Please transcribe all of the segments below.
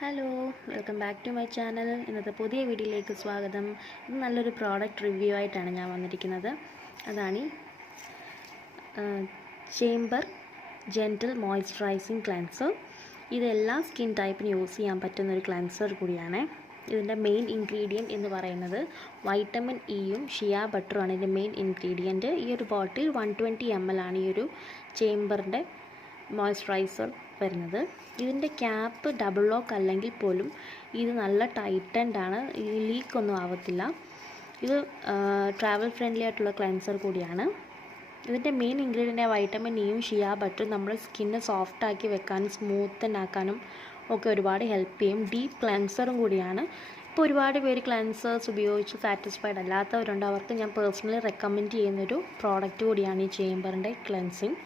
Hello, welcome back to my channel. ഇന്നത്തെ പുതിയ വീഡിയോയിലേക്ക് സ്വാഗതം. ഇത് നല്ലൊരു പ്രോഡക്റ്റ് റിവ്യൂ ആയിട്ടാണ് ഞാൻ വന്നിരിക്കുന്നത്. അതാണ് ചേംബർ ജെൻറ്റിൽ മോയ്സ്ചറൈസിങ് ക്ലെൻസർ. ഇത് എല്ലാ സ്കിൻ ടൈപ്പിന് യൂസ് ചെയ്യാൻ പറ്റുന്ന ഒരു ക്ലെൻസർ കൂടിയാണ്. ഇതിൻ്റെ മെയിൻ ഇൻഗ്രീഡിയൻറ്റ് എന്ന് പറയുന്നത് വൈറ്റമിൻ ഇയും ഷിയ ബട്ടറുമാണ് ഇതിൻ്റെ മെയിൻ ഇൻഗ്രീഡിയൻറ്റ്. ഈ ഒരു ബോട്ടിൽ 120 ml ആണ് ഈ ഒരു ചേംബറിൻ്റെ മോയ്സ്ചറൈസർ വരുന്നത്. ഇതിൻ്റെ ക്യാപ്പ് ഡബിൾ ലോക്ക് അല്ലെങ്കിൽ പോലും ഇത് നല്ല ടൈറ്റൻഡ് ആണ്, ഇത് ലീക്കൊന്നും ആവത്തില്ല. ഇത് ട്രാവൽ ഫ്രണ്ട്ലി ആയിട്ടുള്ള ക്ലെൻസർ കൂടിയാണ്. ഇതിൻ്റെ മെയിൻ ഇൻഗ്രീഡിയൻ്റ് വൈറ്റമിൻ ഇയും ഷിയ ബട്ടറും നമ്മുടെ സ്കിന്ന് സോഫ്റ്റാക്കി വെക്കാനും സ്മൂത്തൻ ആക്കാനും ഒക്കെ ഒരുപാട് ഹെൽപ്പ് ചെയ്യും. ഡീപ്പ് ക്ലെൻസറും കൂടിയാണ്. ഇപ്പോൾ ഒരുപാട് പേര് ക്ലെൻസേഴ്സ് ഉപയോഗിച്ച് സാറ്റിസ്ഫൈഡ് അല്ലാത്തവരുണ്ട്. അവർക്ക് ഞാൻ പേഴ്സണലി റെക്കമെൻഡ് ചെയ്യുന്നൊരു പ്രോഡക്റ്റ് കൂടിയാണ് ഈ ചേംബറിൻ്റെ ക്ലെൻസിങ്.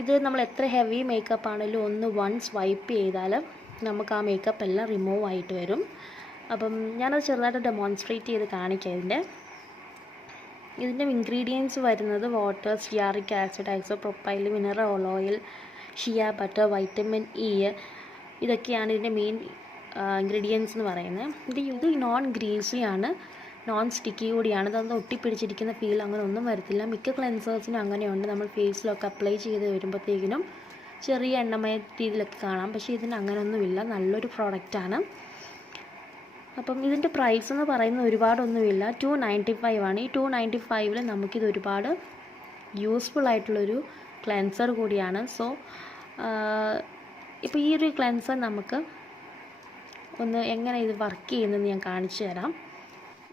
ഇത് നമ്മൾ എത്ര ഹെവി മേക്കപ്പ് ആണെങ്കിലും വൺസ് വൈപ്പ് ചെയ്താൽ നമുക്ക് ആ മേക്കപ്പ് എല്ലാം റിമൂവ് ആയിട്ട് വരും. അപ്പം ഞാനത് ചെറുതായിട്ട് ഡെമോൺസ്ട്രേറ്റ് ചെയ്ത് കാണിക്കാം. ഇതിൻ്റെ ഇൻഗ്രീഡിയൻസ് വരുന്നത് water, stearic acid, isopropyl, mineral oil, shea butter, vitamin E, ഇതൊക്കെയാണ് ഇതിൻ്റെ മെയിൻ ഇൻഗ്രീഡിയൻസ് എന്ന് പറയുന്നത്. ഇത് നോൺ ഗ്രീസി ആണ്, നോൺ സ്റ്റിക്കി കൂടിയാണ്. ഇതൊന്നും ഒട്ടിപ്പിടിച്ചിരിക്കുന്ന ഫീൽ അങ്ങനെ ഒന്നും വരത്തില്ല. മിക്ക ക്ലെൻസേഴ്സിനും അങ്ങനെയുണ്ട്, നമ്മൾ ഫേസിലൊക്കെ അപ്ലൈ ചെയ്ത് വരുമ്പോഴത്തേക്കിനും ചെറിയ എണ്ണമയ രീതിയിലൊക്കെ കാണാം. പക്ഷേ ഇതിന് അങ്ങനെയൊന്നുമില്ല, നല്ലൊരു പ്രോഡക്റ്റാണ്. അപ്പം ഇതിൻ്റെ പ്രൈസ് എന്ന് പറയുന്നത് ഒരുപാടൊന്നുമില്ല, 295 ആണ്. ഈ 295 നമുക്കിത് ഒരുപാട് യൂസ്ഫുൾ ആയിട്ടുള്ളൊരു ക്ലെൻസർ കൂടിയാണ്. സോ ഇപ്പോൾ ഈ ഒരു ക്ലെൻസർ നമുക്ക് എങ്ങനെ ഇത് വർക്ക് ചെയ്യുന്നതെന്ന് ഞാൻ കാണിച്ചു തരാം.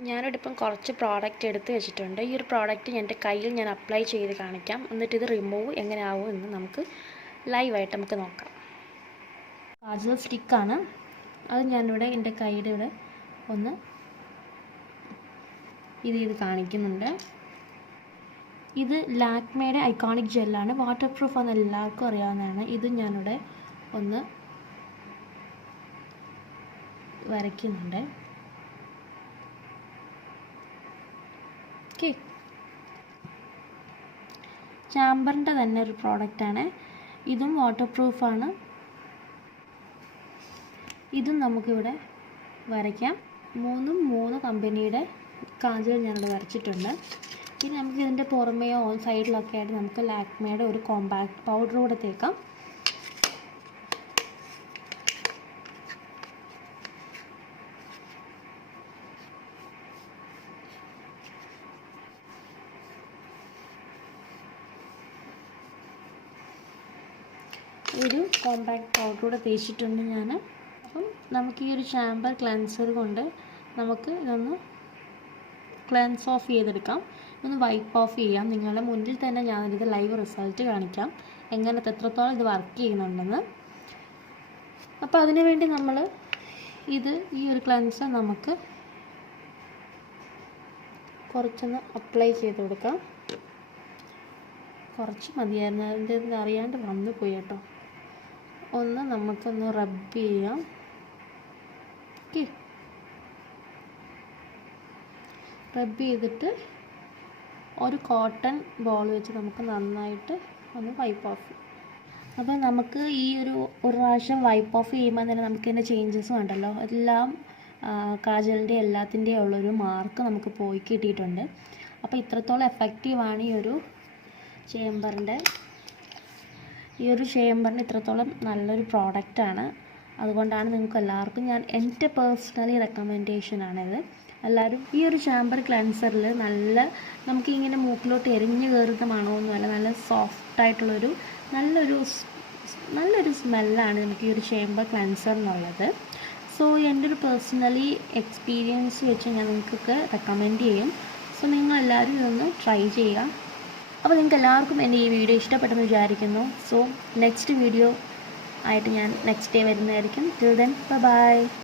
ഞാനിവിടെ ഇപ്പം കുറച്ച് പ്രോഡക്റ്റ് എടുത്ത് വെച്ചിട്ടുണ്ട്. ഈ ഒരു പ്രോഡക്റ്റ് എൻ്റെ കയ്യിൽ ഞാൻ അപ്ലൈ ചെയ്ത് കാണിക്കാം. എന്നിട്ട് ഇത് റിമൂവ് എങ്ങനെ ആവും എന്ന് നമുക്ക് ലൈവായിട്ട് നമുക്ക് നോക്കാം. കാജൽ സ്റ്റിക്കാണ്, അത് ഞാനിവിടെ എൻ്റെ കൈയുടെ ഇവിടെ ഒന്ന് ഇത് കാണിക്കുന്നുണ്ട്. ഇത് ലാക്മേയുടെ ഐക്കോണിക് ജെല്ലാണ്, വാട്ടർ പ്രൂഫ് എന്ന് എല്ലാവർക്കും അറിയാവുന്നതാണ്. ഇത് ഞാനിവിടെ ഒന്ന് വരയ്ക്കുന്നുണ്ട്. ചാമ്പറിൻ്റെ തന്നെ ഒരു പ്രോഡക്റ്റാണ്. ഇതും വാട്ടർ പ്രൂഫാണ്. ഇതും നമുക്കിവിടെ വരയ്ക്കാം. മൂന്ന് കമ്പനിയുടെ കാജൽ ഞാനിവിടെ വരച്ചിട്ടുണ്ട്. ഇനി നമുക്ക് ഇതിൻ്റെ പുറമെയോ സൈഡിലൊക്കെ ആയിട്ട് നമുക്ക് ലാക്മേയുടെ ഒരു കോമ്പാക്ട് പൗഡർ കൂടെ തേക്കാം. ഒരു കോമ്പാക്ട് പൗഡർ കൂടെ തേച്ചിട്ടുണ്ട് ഞാൻ. അപ്പം നമുക്ക് ഈ ഒരു ചാമ്പർ ക്ലെൻസർ കൊണ്ട് നമുക്ക് ഇതൊന്ന് ക്ലെൻസ് ഓഫ് ചെയ്തെടുക്കാം, ഒന്ന് വൈപ്പ് ഓഫ് ചെയ്യാം. നിങ്ങളുടെ മുന്നിൽ തന്നെ ഞാനിത് ലൈവ് റിസൾട്ട് കാണിക്കാം, എത്രത്തോളം ഇത് വർക്ക് ചെയ്യുന്നുണ്ടെന്ന്. അപ്പോൾ അതിനു വേണ്ടി നമ്മൾ ഈ ഒരു ക്ലെൻസർ നമുക്ക് കുറച്ചൊന്ന് അപ്ലൈ ചെയ്ത് കൊടുക്കാം. കുറച്ച് മതിയായിരുന്നു, അതിൻ്റെ ഇത് അറിയാണ്ട് വന്നു പോയി കേട്ടോ. നമുക്കൊന്ന് റബ്ബ് ചെയ്യാം. റബ്ബ് ചെയ്തിട്ട് ഒരു കോട്ടൺ ബോൾ വെച്ച് നമുക്ക് നന്നായിട്ട് ഒന്ന് വൈപ്പ് ഓഫ് ചെയ്യാം. അപ്പോൾ നമുക്ക് ഈ ഒരു പ്രാവശ്യം വൈപ്പ് ഓഫ് ചെയ്യുമ്പോൾ തന്നെ നമുക്ക് ഇതിൻ്റെ ചേഞ്ചസും ഉണ്ടല്ലോ, എല്ലാം കാജലിൻ്റെ എല്ലാത്തിൻ്റെയും ഉള്ളൊരു മാർക്ക് നമുക്ക് പോയി കിട്ടിയിട്ടുണ്ട്. അപ്പോൾ ഇത്രത്തോളം എഫക്റ്റീവാണ് ഈ ഒരു ചേംബറിന് ഇത്രത്തോളം നല്ലൊരു പ്രോഡക്റ്റാണ്. അതുകൊണ്ടാണ് നിങ്ങൾക്ക് എല്ലാവർക്കും എൻ്റെ പേഴ്സണലി റെക്കമെൻഡേഷനാണിത്. എല്ലാവരും ഈ ഒരു ചാമ്പർ ക്ലെൻസറിൽ നമുക്കിങ്ങനെ മൂക്കിലോട്ട് എരിഞ്ഞു കയറുന്ന മണമൊന്നുമല്ല, നല്ല സോഫ്റ്റായിട്ടുള്ളൊരു നല്ലൊരു സ്മെല്ലാണ് നമുക്ക് ഈ ഒരു ചേംബർ ക്ലെൻസറിനുള്ളത്. സോ എൻ്റെ ഒരു പേഴ്സണലി എക്സ്പീരിയൻസ് വെച്ച് ഞാൻ നിങ്ങൾക്കൊക്കെ റെക്കമെൻഡ് ചെയ്യും. സോ നിങ്ങളെല്ലാവരും ഇതൊന്ന് ട്രൈ ചെയ്യുക. അപ്പോൾ നിങ്ങൾക്ക് എല്ലാവർക്കും എൻ്റെ ഈ വീഡിയോ ഇഷ്ടപ്പെട്ടെന്ന് വിചാരിക്കുന്നു. സോ നെക്സ്റ്റ് വീഡിയോ ആയിട്ട് ഞാൻ നെക്സ്റ്റ് ഡേ വരുന്നതായിരിക്കും. Till then bye.